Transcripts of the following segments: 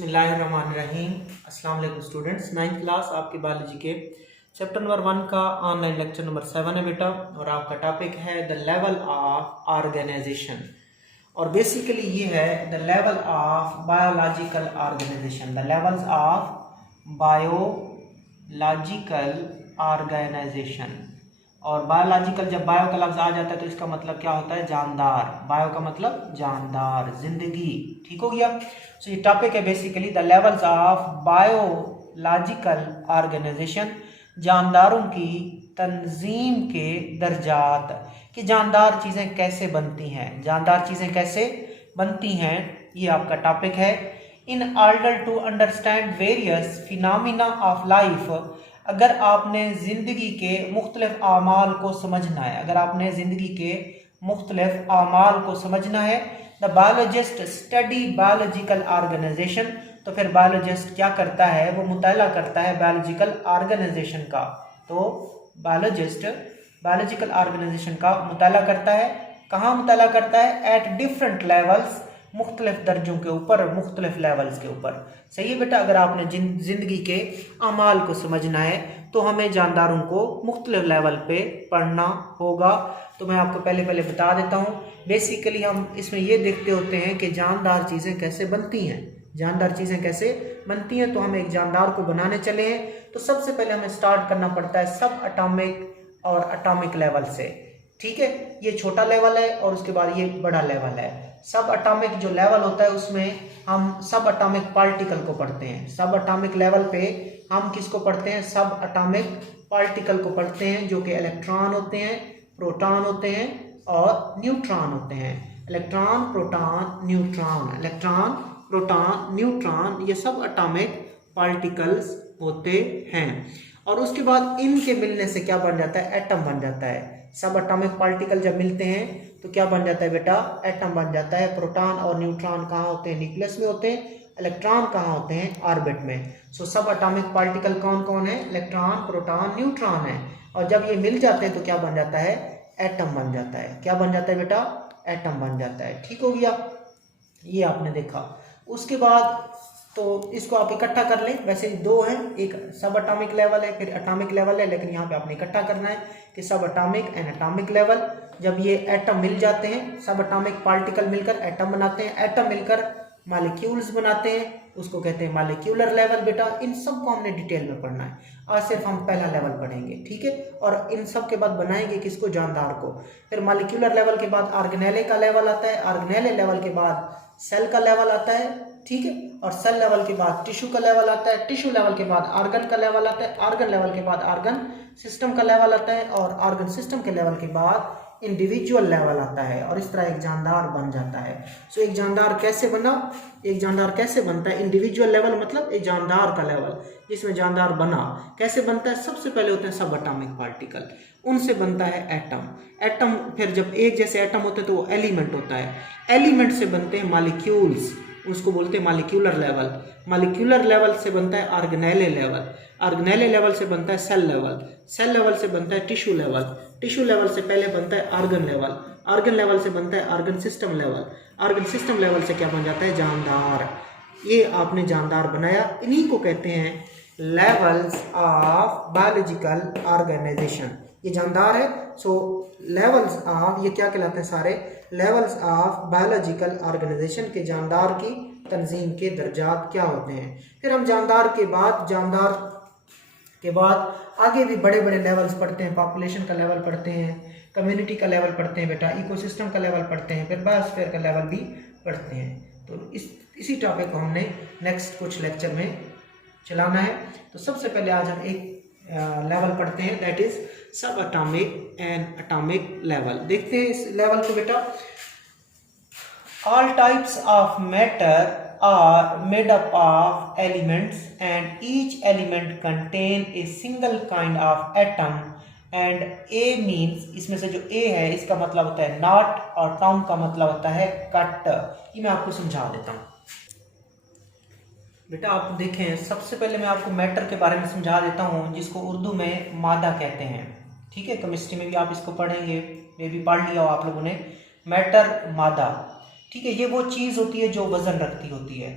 बिस्मिल्लाहिर्रहमानिर्रहीम। अस्सलाम वालेकुम स्टूडेंट्स। 9th क्लास आपके बायोलॉजी के चैप्टर नंबर 1 का ऑनलाइन लेक्चर नंबर 7 है बेटा, और आपका टॉपिक है द लेवल ऑफ ऑर्गेनाइजेशन। और बेसिकली ये है the level of biological organization, the levels of biological organization. और बायोलॉजिकल, जब बायो का लफ्ज आ जाता है तो इसका मतलब क्या होता है? जानदार। बायो का मतलब जानदार, जिंदगी। ठीक हो गया। सो ये टॉपिक है basically the levels of biological organization, जानदारों की तंजीम के दर्जात, कि जानदार चीज़ें कैसे बनती हैं, जानदार चीज़ें कैसे बनती हैं, ये आपका टॉपिक है। In order to understand various phenomena of life, अगर आपने ज़िंदगी के मुख्तलिफ आमाल को समझना है, अगर आपने ज़िंदगी के मुख्तलिफ आमाल को समझना है, the biologist study biological organization, तो फिर बायोलॉजिस्ट क्या करता है? वो मुताला करता है बायोलॉजिकल ऑर्गेनाइजेशन का। तो बायोलॉजिस्ट बायोलॉजिकल ऑर्गेनाइजेशन का मुताला करता है। कहाँ मुताला करता है? एट डिफरेंट लेवल्स, मुख्तलिफ दर्जों के ऊपर, मुख्तलिफ लेवल्स के ऊपर। सही है बेटा। अगर आपने ज़िंदगी के अमाल को समझना है तो हमें जानदारों को मुख्तलिफ लेवल पे पढ़ना होगा। तो मैं आपको पहले बता देता हूँ। बेसिकली हम इसमें ये देखते होते हैं कि जानदार चीज़ें कैसे बनती हैं, जानदार चीज़ें कैसे बनती हैं। तो हम एक जानदार को बनाने चले हैं, तो सबसे पहले हमें स्टार्ट करना पड़ता है सब अटामिक और अटामिक लेवल से। ठीक है, ये छोटा लेवल है और उसके बाद ये बड़ा लेवल है। सब अटामिक जो लेवल होता है उसमें हम सब अटामिक पार्टिकल को पढ़ते हैं। सब अटामिक लेवल पे हम किसको पढ़ते हैं? सब अटामिक पार्टिकल को पढ़ते हैं, जो कि इलेक्ट्रॉन होते हैं, प्रोटॉन होते हैं और न्यूट्रॉन होते हैं। Electron, proton, neutron, electron, proton, neutron, ये सब अटामिक पार्टिकल्स होते हैं। और उसके बाद इनके मिलने से क्या बन जाता है? एटम बन जाता है। सब एटॉमिक पार्टिकल जब मिलते हैं तो क्या बन जाता है बेटा? एटम बन जाता है। प्रोटॉन और न्यूट्रॉन कहाँ होते हैं? न्यूक्लियस में होते हैं। इलेक्ट्रॉन कहाँ होते हैं? ऑर्बिट में। सो सब एटॉमिक पार्टिकल कौन कौन है? इलेक्ट्रॉन, प्रोटॉन, न्यूट्रॉन है। और जब ये मिल जाते हैं तो क्या बन जाता है? एटम बन जाता है। क्या बन जाता है बेटा? एटम बन जाता है। ठीक हो गया, ये आपने देखा। उसके बाद तो इसको आप इकट्ठा कर लें। वैसे दो हैं, एक सब एटॉमिक लेवल है, फिर एटॉमिक लेवल है, लेकिन यहाँ पे आपने इकट्ठा करना है कि सब एटॉमिक एंड एटॉमिक लेवल। जब ये एटम मिल जाते हैं, सब एटॉमिक पार्टिकल मिलकर एटम बनाते हैं, एटम मिलकर मॉलिक्यूल्स बनाते हैं, उसको कहते हैं मॉलिक्यूलर लेवल। बेटा इन सब को हमने डिटेल में पढ़ना है। आज सिर्फ हम पहला लेवल पढ़ेंगे, ठीक है। और इन सब के बाद बनाएंगे किसको? जानदार को। फिर मॉलिक्यूलर लेवल के बाद ऑर्गेनेले का लेवल आता है, ऑर्गेनेले लेवल के बाद सेल का लेवल आता है, ठीक है। और सेल लेवल के बाद टिश्यू का लेवल आता है, टिश्यू लेवल के बाद ऑर्गन का लेवल आता है, ऑर्गन लेवल के बाद ऑर्गन सिस्टम का लेवल आता है, और ऑर्गन सिस्टम के लेवल के बाद इंडिविजुअल लेवल आता है। और इस तरह एक जानदार बन जाता है। सो एक जानदार कैसे बना? एक जानदार कैसे बनता है? इंडिविजुअल लेवल मतलब एक जानदार का लेवल जिसमें जानदार बना। कैसे बनता है? सबसे पहले होते हैं सब एटॉमिक पार्टिकल, उनसे बनता है एटम। एटम फिर जब एक जैसे एटम होते हैं तो वो एलिमेंट होता है। एलिमेंट से बनते हैं मॉलिक्यूल्स, उसको बोलते हैं मॉलिक्यूलर लेवल। मॉलिक्यूलर लेवल से बनता है ऑर्गेनेले लेवल, ऑर्गेनेले लेवल से बनता है सेल लेवल, सेल लेवल से बनता है टिश्यू लेवल, टिश्यू लेवल से पहले बनता है ऑर्गन लेवल, ऑर्गन लेवल से बनता है organ system level, organ system level से क्या बन जाता है? जानदार। ये आपने जानदार बनाया। इन्हीं को कहते हैं लेवल्स ऑफ बायोलॉजिकल ऑर्गेनाइजेशन। ये जानदार है। सो लेवल्स ऑफ, ये क्या कहलाते हैं? सारे लेवल्स ऑफ बायोलॉजिकल ऑर्गेनाइजेशन के जानदार की तंजीम के दर्जात क्या होते हैं। फिर हम जानदार के बाद आगे भी बड़े बड़े लेवल्स पढ़ते हैं। पॉपुलेशन का लेवल पढ़ते हैं, कम्युनिटी का लेवल पढ़ते हैं बेटा, इकोसिस्टम का लेवल पढ़ते हैं, फिर बायोस्फीयर का लेवल भी पढ़ते हैं। तो इसी टॉपिक को हमने नेक्स्ट कुछ लेक्चर में चलाना है। तो सबसे पहले आज हम एक लेवल पढ़ते हैं, दैट इज सब एटॉमिक एंड एटॉमिक लेवल। देखते हैं इस लेवल को बेटा। All types of matter are made up of elements and each element contain a single kind of atom and A means, इसमें से जो A है इसका मतलब होता है नॉट और टॉम का मतलब होता है कट। ये मैं आपको समझा देता हूँ बेटा। आप देखें, सबसे पहले मैं आपको मैटर के बारे में समझा देता हूँ, जिसको उर्दू में मादा कहते हैं, ठीक है। केमिस्ट्री में भी आप इसको पढ़ेंगे, मे भी पढ़ लिया हो आप लोगों ने। मैटर, मादा, ठीक है। ये वो चीज़ होती है जो वजन रखती होती है।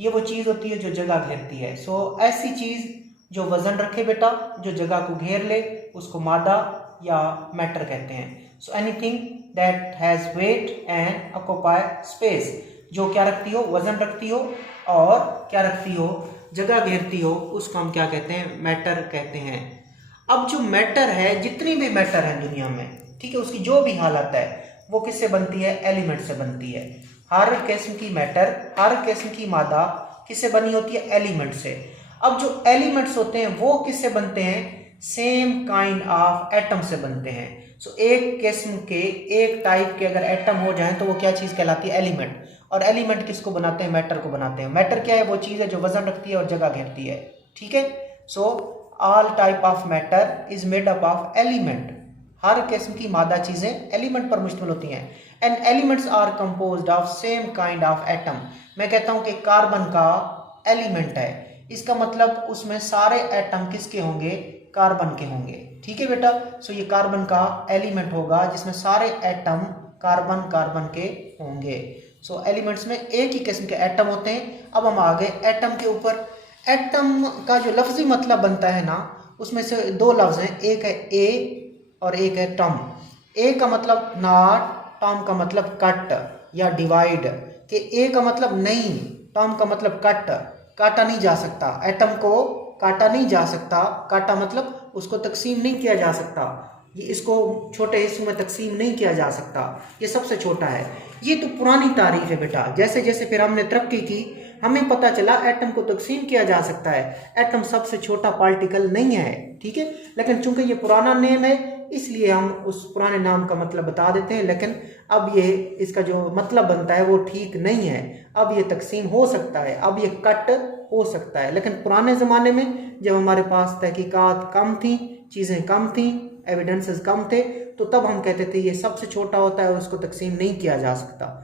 ये वो चीज होती है जो जगह घेरती है। सो ऐसी चीज जो वजन रखे बेटा, जो जगह को घेर ले, उसको मादा या मैटर कहते हैं। So anything that has weight and occupy space, जो क्या रखती हो, वजन रखती हो और क्या रखती हो, जगह घेरती हो, उसको हम क्या कहते हैं, मैटर कहते हैं। अब जो मैटर है, जितनी भी मैटर है दुनिया में, ठीक है, उसकी जो भी हालत है वो किससे बनती है, एलिमेंट से बनती है। हर किस्म की मैटर, हर किस्म की मादा किससे बनी होती है, एलिमेंट से। अब जो एलिमेंट्स होते हैं वो किससे बनते हैं, सेम काइंड ऑफ एटम से बनते हैं। सो एक किस्म के, एक टाइप के अगर एटम हो जाए तो वो क्या चीज कहलाती है, एलिमेंट। और एलिमेंट किसको बनाते हैं, मैटर को बनाते हैं। मैटर क्या है, वो चीज है जो वजन रखती है और जगह घेरती है, ठीक है। So all type of matter is made up of element, हर किस्म की मादा चीजें एलिमेंट पर मुश्तमिल होती हैं। And elements are composed of same kind of atom. मैं कहता हूं कि कार्बन का एलिमेंट है, इसका मतलब उसमें सारे एटम किसके होंगे, कार्बन के होंगे, ठीक है बेटा। सो ये कार्बन का एलिमेंट होगा जिसमें सारे एटम कार्बन कार्बन के होंगे। सो एलिमेंट्स में एक ही किस्म के एटम होते हैं। अब हम आ गए एटम के ऊपर। एटम का जो लफ्जी मतलब बनता है ना, उसमें से दो लफ्ज हैं, एक है ए और एक है टम। ए का मतलब नॉट, टम का मतलब कट या डिवाइड। कि ए का मतलब नहीं, टम का मतलब कट, काटा नहीं जा सकता, एटम को काटा नहीं जा सकता। काटा मतलब उसको तकसीम नहीं किया जा सकता, ये इसको छोटे हिस्सों में तकसीम नहीं किया जा सकता, ये सबसे छोटा है। ये तो पुरानी तारीख है बेटा। जैसे जैसे फिर हमने तरक्की की, हमें पता चला एटम को तकसीम किया जा सकता है। एटम सबसे छोटा पार्टिकल नहीं है, ठीक है, लेकिन चूंकि ये पुराना नेम है इसलिए हम उस पुराने नाम का मतलब बता देते हैं। लेकिन अब ये इसका जो मतलब बनता है वो ठीक नहीं है। अब ये तकसीम हो सकता है, अब ये कट हो सकता है। लेकिन पुराने ज़माने में जब हमारे पास तहकीकात कम थी, चीज़ें कम थी, एविडेंसेस कम थे, तो तब हम कहते थे ये सबसे छोटा होता है, उसको तकसीम नहीं किया जा सकता।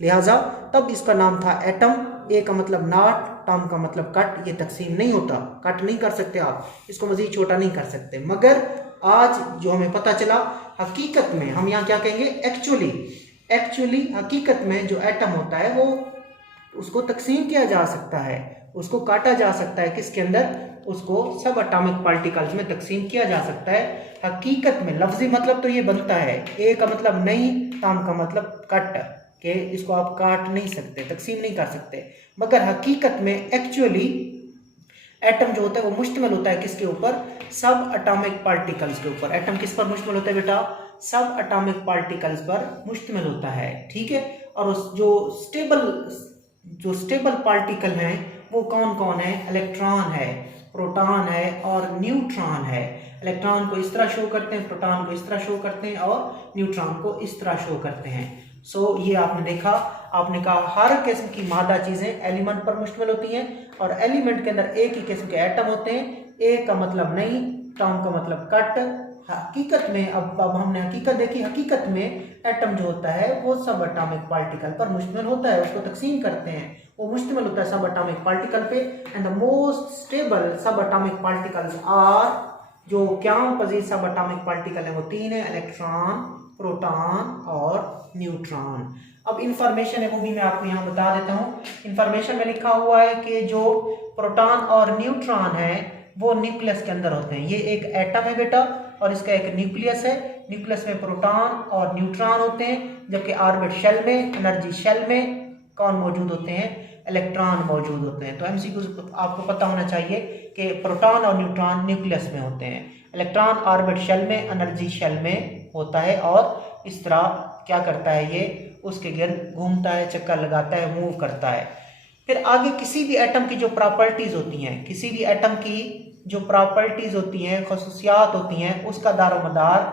लिहाजा तब इसका नाम था एटम। ए का मतलब नॉट, टम का मतलब कट, ये तकसीम नहीं होता, कट नहीं कर सकते आप, इसको मजीद छोटा नहीं कर सकते। मगर आज जो हमें पता चला, हकीकत में हम यहाँ क्या कहेंगे, एक्चुअली हकीकत में जो एटम होता है वो उसको तकसीम किया जा सकता है, उसको काटा जा सकता है। किसके अंदर, उसको सब एटॉमिक पार्टिकल्स में तकसीम किया जा सकता है। हकीकत में लफ्जी मतलब तो ये बनता है, ए का मतलब नहीं, टम का मतलब कट, के इसको आप काट नहीं सकते, तकसीम नहीं कर सकते। मगर हकीकत में एक्चुअली एटम जो होता है वो मुश्तमिल होता है किसके ऊपर, सब एटॉमिक पार्टिकल्स के ऊपर। एटम किस पर मुश्तमिल होता है बेटा, सब एटॉमिक पार्टिकल्स पर मुश्तमिल होता है, ठीक है। और उस जो स्टेबल पार्टिकल हैं वो कौन कौन है, इलेक्ट्रॉन है, प्रोटॉन है और न्यूट्रॉन है। इलेक्ट्रॉन को इस तरह शो करते हैं, प्रोटॉन को इस तरह शो करते हैं और न्यूट्रॉन को इस तरह शो करते हैं। सो ये आपने देखा, आपने कहा हर किस्म की मादा चीजें एलिमेंट पर मुश्तमिल होती हैं और एलिमेंट के अंदर एक ही किस्म के एटम होते हैं। एक का मतलब नहीं, टर्म का मतलब कट। हकीकत में अब हमने हकीकत देखी, हकीकत में एटम जो होता है वो सब एटॉमिक पार्टिकल पर मुश्तमिल होता है, उसको तकसीम करते हैं, वो मुश्तमिल होता है सब एटॉमिक पार्टिकल पे। एंड द मोस्ट स्टेबल सब एटॉमिक पार्टिकल्स आर, जो क्याम पजीर सब एटॉमिक पार्टिकल है वो तीन है, इलेक्ट्रॉन, प्रोटॉन और न्यूट्रॉन। अब इंफॉर्मेशन है वो भी मैं आपको यहाँ बता देता हूँ। इंफॉर्मेशन में लिखा हुआ है कि जो प्रोटॉन और न्यूट्रॉन है वो न्यूक्लियस के अंदर होते हैं। ये एक एटम है बेटा और इसका एक न्यूक्लियस है। न्यूक्लियस में प्रोटॉन और न्यूट्रॉन होते हैं, जबकि ऑर्बिट शेल में, एनर्जी शेल में कौन मौजूद होते हैं, इलेक्ट्रॉन मौजूद होते हैं। तो एमसीक्यू आपको पता होना चाहिए कि प्रोटॉन और न्यूट्रॉन न्यूक्लियस में होते हैं, इलेक्ट्रॉन ऑर्बिट शेल में, एनर्जी शेल में होता है और इस तरह क्या करता है, ये उसके गिर्द घूमता है, चक्कर लगाता है, मूव करता है। फिर आगे किसी भी एटम की जो प्रॉपर्टीज होती हैं, किसी भी एटम की जो प्रॉपर्टीज होती हैं, खसूसियात होती हैं, उसका दारोमदार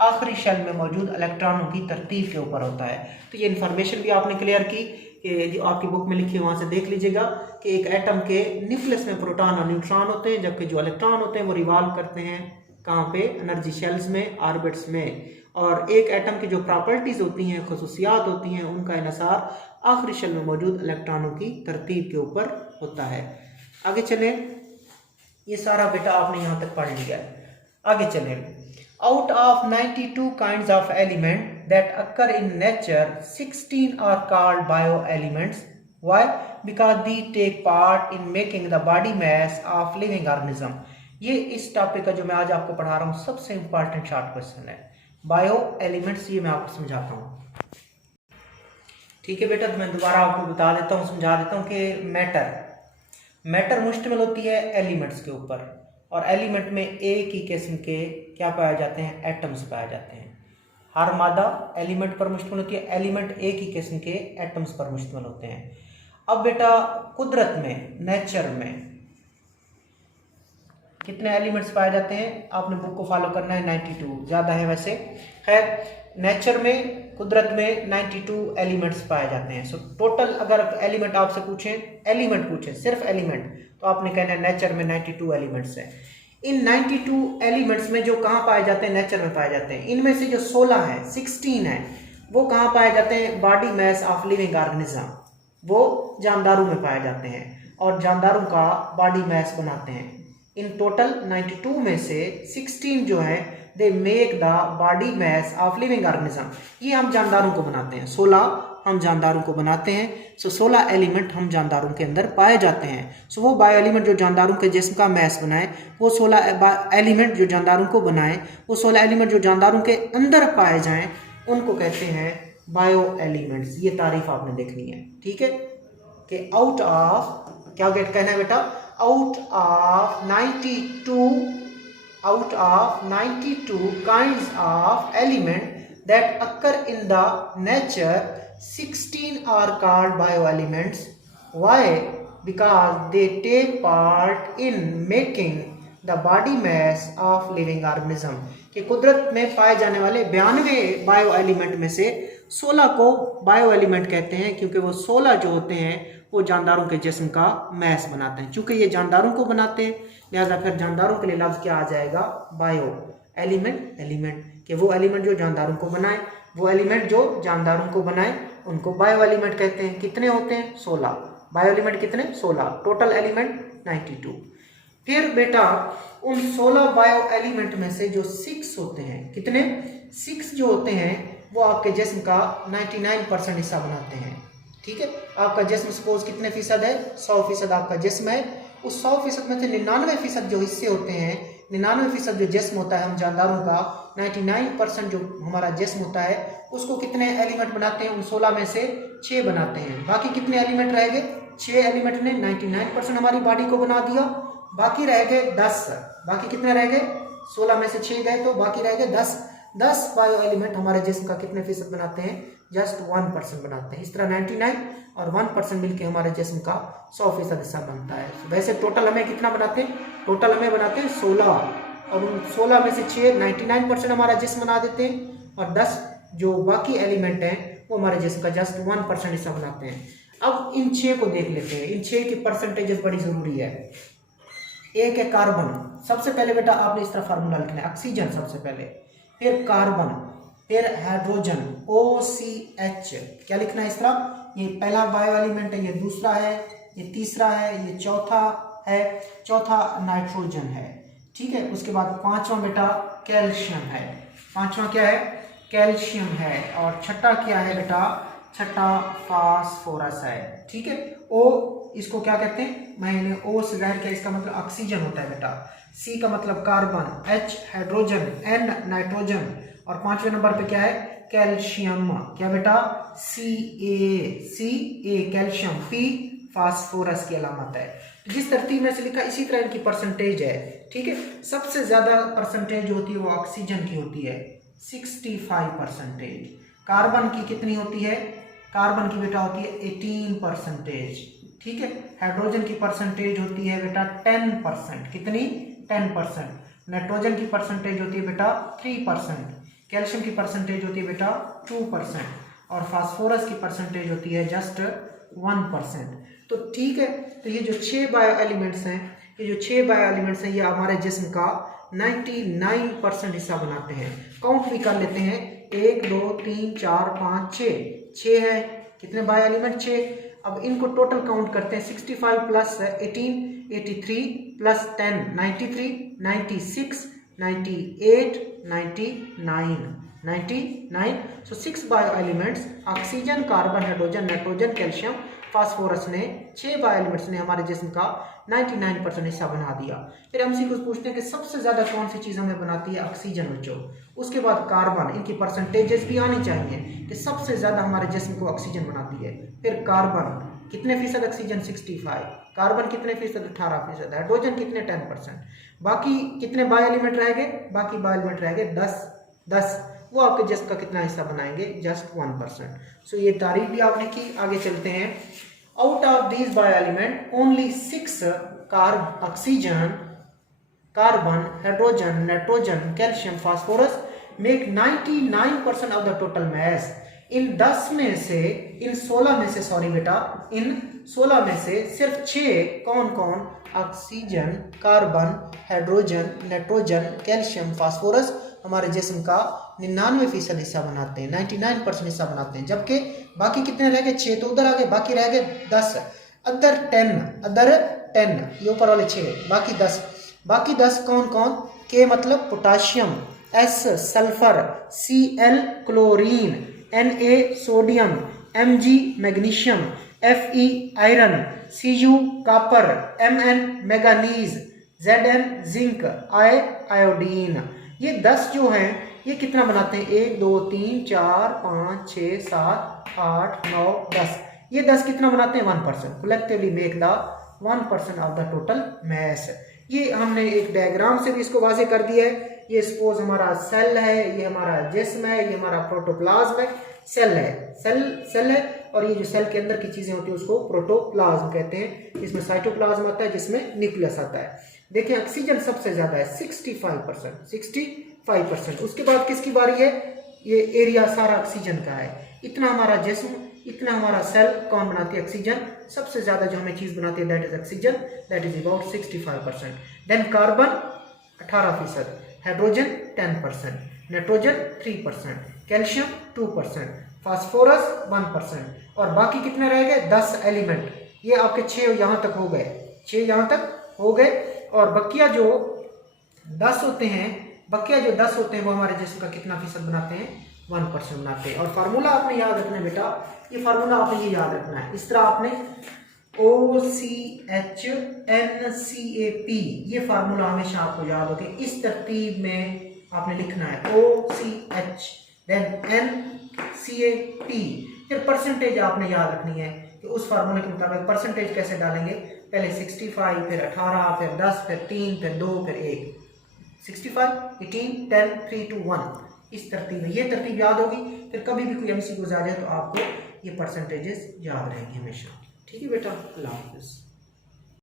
आखिरी शेल में मौजूद इलेक्ट्रॉनों की तरतीब के ऊपर होता है। तो ये इन्फॉर्मेशन भी आपने क्लियर की कि जो आपकी बुक में लिखी है वहाँ से देख लीजिएगा कि एक एटम के न्यूक्लियस में प्रोटॉन और न्यूट्रॉन होते हैं, जबकि जो इलेक्ट्रॉन होते हैं वो रिवॉल्व करते हैं कहाँ पे, एनर्जी शेल्स में, ऑर्बिट्स में। और एक एटम की जो प्रॉपर्टीज होती हैं, खसूसियात होती हैं, उनका इन्हिसार आखिरी शेल में मौजूद इलेक्ट्रॉनों की तरतीब के ऊपर होता है। आगे चलें, ये सारा बेटा आपने यहाँ तक पढ़ लिया है। आगे चलें, out of 92 kinds of element that occur in nature, 16 are called bioelements. Why? Because they take part in making the body mass of living organism. ये इस टॉपिक का जो मैं आज आपको पढ़ा रहा हूँ सबसे इंपॉर्टेंट शॉर्ट क्वेश्चन है। बायो एलिमेंट्स ये मैं आपको समझाता हूँ। ठीक है बेटा, तो मैं दोबारा आपको बता देता हूँ, समझा देता हूँ कि मैटर मुश्तमिल होती है एलिमेंट्स के ऊपर, और एलिमेंट में एक ही किस्म के क्या पाए जाते हैं, एटम्स पाए जाते हैं। हर मादा एलिमेंट पर मुश्तमिल होती है, एलिमेंट एक ही किस्म के एटम्स पर मुश्तमिल होते हैं। अब बेटा कुदरत में, नेचर में कितने एलिमेंट्स पाए जाते हैं, आपने बुक को फॉलो करना है, 92 ज़्यादा है वैसे। खैर नेचर में, कुदरत में 92 एलिमेंट्स पाए जाते हैं। सो टोटल अगर एलिमेंट आपसे पूछें सिर्फ एलिमेंट, तो आपने कहना है नेचर में 92 एलिमेंट्स हैं। इन 92 एलिमेंट्स में जो कहाँ पाए जाते हैं, नेचर में पाए जाते हैं। इनमें से जो 16 है, 16 है, वो कहाँ पाए जाते हैं, body mass of living organism, वो जानदारों में पाए जाते हैं और जानदारों का बॉडी मास बनाते हैं। इन टोटल 92 में से 16 जो है they make the body mass of living organism, ये हम जानदारों को बनाते हैं। 16 हम जानदारों को बनाते हैं। सो 16 एलिमेंट हम जानदारों के अंदर पाए जाते हैं। सो वो बायो एलिमेंट जो जानदारों के जिस्म का मैस बनाए, वो 16 एलिमेंट जो जानदारों को बनाए, वो 16 एलिमेंट जो जानदारों के अंदर पाए जाएं, उनको कहते हैं बायो एलिमेंट्स। ये तारीफ आपने देखनी है, ठीक है, कि आउट ऑफ क्या कहना है बेटा, out of 92 kinds of element that occur in the nature, 16 are called bioelements. Why? Because they take part in making the body mass of living organism. कि कुदरत में पाए जाने वाले 92 बायो एलिमेंट में से 16 को बायो एलिमेंट कहते हैं, क्योंकि वो 16 जो होते हैं वो जानदारों के जिस्म का मैस बनाते हैं। चूंकि ये जानदारों को बनाते हैं, लिहाजा फिर जानदारों के लिए लफ्ज़ क्या आ जाएगा, बायो एलिमेंट कि वो एलिमेंट जो जानदारों को बनाए, वो एलिमेंट जो जानदारों को बनाए उनको बायो एलिमेंट कहते हैं। कितने होते हैं, 16 बायो एलिमेंट, कितने, 16, टोटल एलिमेंट 92। फिर बेटा उन 16 बायो एलिमेंट में से जो 6 होते हैं, कितने, 6 जो होते हैं वो आपके जिस्म का 99% हिस्सा बनाते हैं। ठीक है, आपका जिस्म सपोज कितने फीसद है, 100% आपका जिस्म है। उस 100% में से 99% जो हिस्से होते हैं, 99% जो जिस्म होता है हम जानदारों का, 99% जो हमारा जिस्म होता है उसको कितने एलिमेंट बनाते हैं, उन 16 में से 6 बनाते हैं। बाकी कितने एलिमेंट रह गए, 6 एलिमेंट ने 99% हमारी बॉडी को बना दिया, बाकी रह गए 10। बाकी कितने रह गए, 16 में से 6 गए तो बाकी रह गए 10 बायो एलिमेंट हमारे जिस्म का कितने फीसद बनाते हैं, जस्ट 1% बनाते हैं। इस तरह 99 और 1% मिलकर हमारे जिस्म का 100% हिस्सा बनता है। वैसे टोटल हमें कितना बनाते हैं, टोटल हमें बनाते हैं 16, और उन 16 में से 6 99% हमारा जिस्म बना देते हैं, और 10 जो बाकी एलिमेंट हैं वो हमारे जिस्म का जस्ट 1% हिस्सा बनाते हैं। अब इन 6 को देख लेते हैं, इन 6 की परसेंटेज बड़ी जरूरी है। एक है कार्बन, सबसे पहले बेटा आपने इस तरह फार्मूला लिखना है, ऑक्सीजन सबसे पहले, फिर कार्बन, फिर हाइड्रोजन OCH, क्या लिखना है इस तरह, ये पहला बायो एलिमेंट है, ये दूसरा है, ये तीसरा है, ये चौथा है, चौथा नाइट्रोजन है। ठीक है, उसके बाद पांचवा बेटा कैल्शियम है, पांचवा क्या है, कैल्शियम है, और छठा क्या है बेटा, छठा फास्फोरस है। ठीक है, ओ इसको क्या कहते हैं, मैंने ओ से जाहिर किया, इसका मतलब ऑक्सीजन होता है बेटा, सी का मतलब carbon, H hydrogen, N nitrogen, और 5वें नंबर पे क्या है, कैल्शियम, क्या बेटा, Ca कैल्शियम, P फास्फोरस की अलामत है। जिस तरतीब में से लिखा इसी तरह इनकी परसेंटेज है। ठीक है, सबसे ज्यादा परसेंटेज जो होती है वो ऑक्सीजन की होती है, 65%। कार्बन की कितनी होती है, कार्बन की बेटा होती है 18%। ठीक है, हाइड्रोजन की परसेंटेज होती है बेटा 10%, कितनी, 10%। नाइट्रोजन की परसेंटेज होती है बेटा 3%, कैल्शियम की परसेंटेज होती है बेटा 2%, और फास्फोरस की परसेंटेज होती है जस्ट 1%। तो ठीक है, तो ये जो 6 बायो एलिमेंट्स हैं, ये जो 6 बायो एलिमेंट्स हैं, ये हमारे जिस्म का 99% हिस्सा बनाते हैं। काउंट भी कर लेते हैं, 1 2 3 4 5 6 है, कितने बायो एलिमेंट, 6। अब इनको टोटल काउंट करते हैं, 65 प्लस 18 83 प्लस 10 93 96 98 99। सो 6 bio elements, oxygen, carbon, hydrogen, nitrogen, calcium, phosphorus ने 6 बायो एलिमेंट्स ने हमारे जिस्म का 99% हिस्सा बना दिया। फिर हमसे कुछ पूछते हैं कि सबसे ज़्यादा कौन सी चीज़ हमें बनाती है? ऑक्सीजन बच्चों। उसके बाद कार्बन, इनकी परसेंटेजेस भी आनी चाहिए कि सबसे ज़्यादा हमारे जिस्म को ऑक्सीजन बनाती है। फिर कार्बन कितने फीसद ऑक्सीजन? 65। कार्बन कितने फीसद? 18%। हाइड्रोजन कितने? 10%। बाकी कितने बायो एलिमेंट रह गए? बाकी बायो एलिमेंट रह गए 10। वो आपके जिस्म का कितना हिस्सा बनाएंगे? जस्ट 1%। सो ये तारीफ भी आपने की। आगे चलते हैं। Out of these bio element only 6 oxygen, carbon, hydrogen, nitrogen, calcium, phosphorus make 99% of the total mass. इन 10 में से, इन 16 में से, सॉरी बेटा, इन 16 में से सिर्फ 6 कौन कौन? Oxygen, carbon, hydrogen, nitrogen, calcium, phosphorus हमारे जिस्म का 99% हिस्सा बनाते हैं, 99% हिस्सा बनाते हैं। जबकि बाकी कितने रह गए? 6 तो उधर आ गए, बाकी रह गए 10। अदर 10 ये ऊपर वाले 6, बाकी 10 कौन कौन? के मतलब potassium, S sulphur, Cl chlorine, Na sodium, Mg magnesium, Fe iron, Cu copper, Mn manganese, Zn zinc, I iodine. ये 10 जो हैं ये कितना बनाते हैं? 1 2 3 4 5 6 7 8 9 10। ये 10 कितना बनाते हैं? 1%। Collectively make the 1% of the total मास। ये हमने एक डायग्राम से भी इसको वाजे कर दिया है। ये सपोज हमारा सेल है, ये हमारा जिस्म है, ये हमारा प्रोटोप्लाज्म है, सेल है और ये जो सेल के अंदर की चीजें होती है उसको प्रोटोप्लाज्म कहते हैं। इसमें साइटोप्लाज्म आता है, जिसमें न्यूक्लियस आता है। देखिए ऑक्सीजन सबसे ज्यादा है 65%। उसके बाद किसकी बारी है? ये एरिया सारा ऑक्सीजन का है। इतना हमारा जिस्म, इतना हमारा सेल कौन बनाती है? ऑक्सीजन। सबसे ज्यादा जो हमें चीज बनाती है that is oxygen, that is about 65%। Then carbon 18%, hydrogen 10%, nitrogen 3%, calcium 2%, phosphorus 1%। और बाकी कितने रह गए? 10 एलिमेंट। ये आपके 6 यहाँ तक हो गए, 6 यहाँ तक हो गए। और बकिया जो 10 होते हैं वो हमारे जिस्म का कितना फीसद बनाते हैं? 1% बनाते हैं। और फार्मूला आपने याद रखना है बेटा, ये फार्मूला आपने ये याद रखना है। इस तरह आपने OCHNCAP ये फार्मूला हमेशा आपको याद हो कि इस तरतीब में आपने लिखना है। OCH then NCAP। फिर परसेंटेज आपने याद रखनी है कि उस फार्मूले के मुताबिक परसेंटेज कैसे डालेंगे? पहले 65, फिर 18, फिर 10, फिर 3, फिर 2, फिर 1। 65, 18, 10, 3, 2, 1। इस तरतीब में, ये तरतीब याद होगी। फिर कभी भी कोई MCQ आ जाए तो आपको ये परसेंटेजेस याद रहेंगे हमेशा। ठीक है बेटा, अल्लाह हाफिज़।